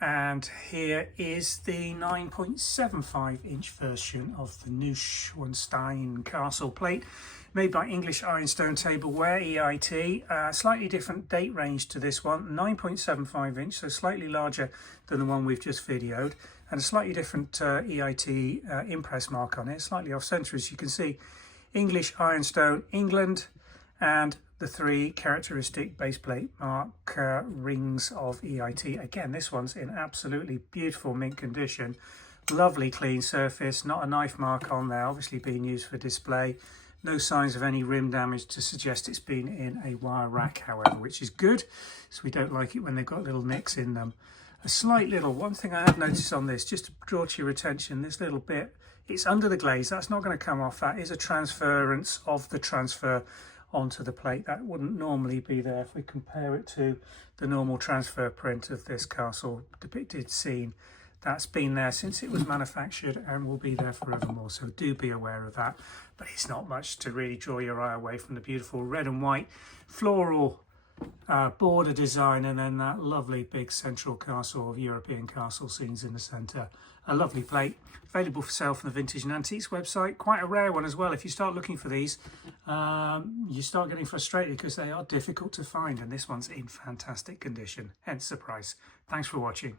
And here is the 9.75 inch version of the Neuschwanstein Castle plate, made by English Ironstone Tableware, EIT. Slightly different date range to this one, 9.75 inch, so slightly larger than the one we've just videoed, and a slightly different EIT impress mark on it, slightly off centre as you can see. English Ironstone England, and the three characteristic base plate mark rings of EIT. Again, this one's in absolutely beautiful mint condition. Lovely clean surface, not a knife mark on there, obviously being used for display. No signs of any rim damage to suggest it's been in a wire rack, however, which is good. So we don't like it when they've got little nicks in them. A slight little, one thing I have noticed on this, just to draw to your attention, this little bit, it's under the glaze. That's not going to come off. That is a transference of the transfer onto the plate. That wouldn't normally be there. If we compare it to the normal transfer print of this castle depicted scene, that's been there since it was manufactured and will be there forevermore, so do be aware of that. But it's not much to really draw your eye away from the beautiful red and white floral border design, and then that lovely big central castle of European castle scenes in the centre. A lovely plate, available for sale from the Vintage and Antiques website. Quite a rare one as well. If you start looking for these, you start getting frustrated because they are difficult to find, and this one's in fantastic condition, hence the price. Thanks for watching.